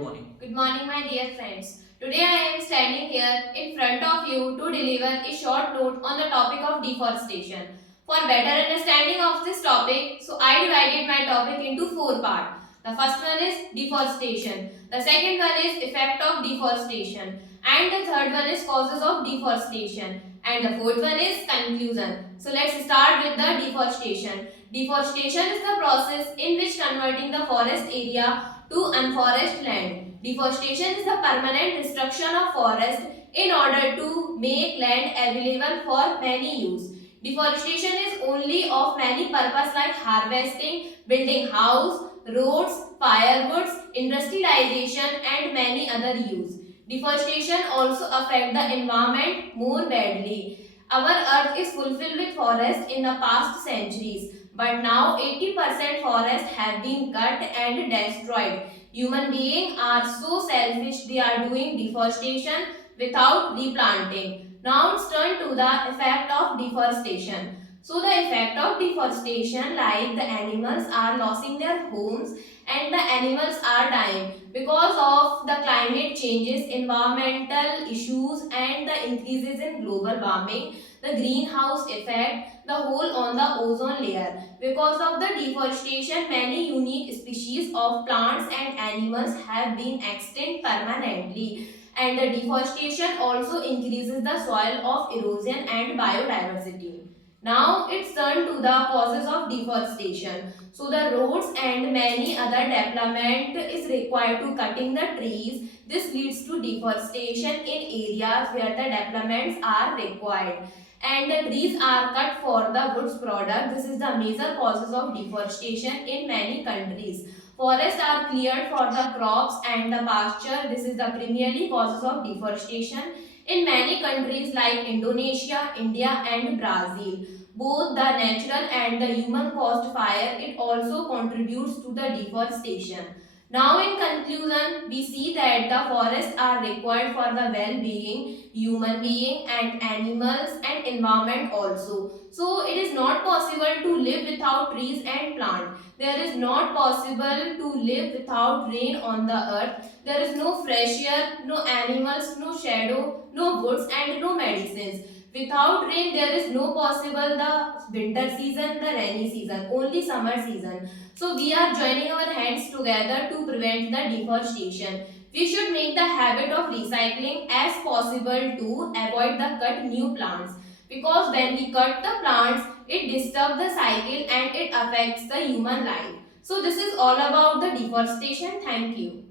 good morning. Good morning, my dear friends. Today I am standing here in front of you to deliver a short note on the topic of deforestation. For better understanding of this topic, so I divided my topic into four parts. The first one is deforestation. The second one is effect of deforestation. And the third one is causes of deforestation. And the fourth one is conclusion. So let's start with the deforestation. Deforestation is the process in which converting the forest area to unforest land. Deforestation is the permanent destruction of forest in order to make land available for many use. Deforestation is only of many purpose like harvesting, building house, roads, firewoods, industrialization and many other use. Deforestation also affect the environment more badly. Our earth is fulfilled with forest in the past centuries, but now 80% forests have been cut and destroyed. Human beings are so selfish, they are doing deforestation without replanting. Now let's turn to the effect of deforestation. So the effect of deforestation, like the animals are losing their homes and the animals are dying because of the climate changes, environmental issues and the increases in global warming, the greenhouse effect, the hole on the ozone layer. Because of the deforestation, many unique species of plants and animals have been extinct permanently. And the deforestation also increases the soil of erosion and biodiversity. Now it's turned to the causes of deforestation. So the roads and many other development is required to cutting the trees. This leads to deforestation in areas where the developments are required. And the trees are cut for the goods product. This is the major causes of deforestation in many countries. Forests are cleared for the crops and the pasture. This is the primarily causes of deforestation in many countries like Indonesia, India and Brazil. Both the natural and the human caused fire, it also contributes to the deforestation. Now in conclusion, we see that the forests are required for the well-being, human being and animals and environment also. So it is not possible to live without trees and plant. There is not possible to live without rain on the earth. There is no fresh air, no animals, no shadow, no woods and no medicines. Without rain, there is no possible the winter season, the rainy season, only summer season. So we are joining our hands together to prevent the deforestation. We should make the habit of recycling as possible to avoid the cut new plants. Because when we cut the plants, it disturbs the cycle and it affects the human life. So this is all about the deforestation. Thank you.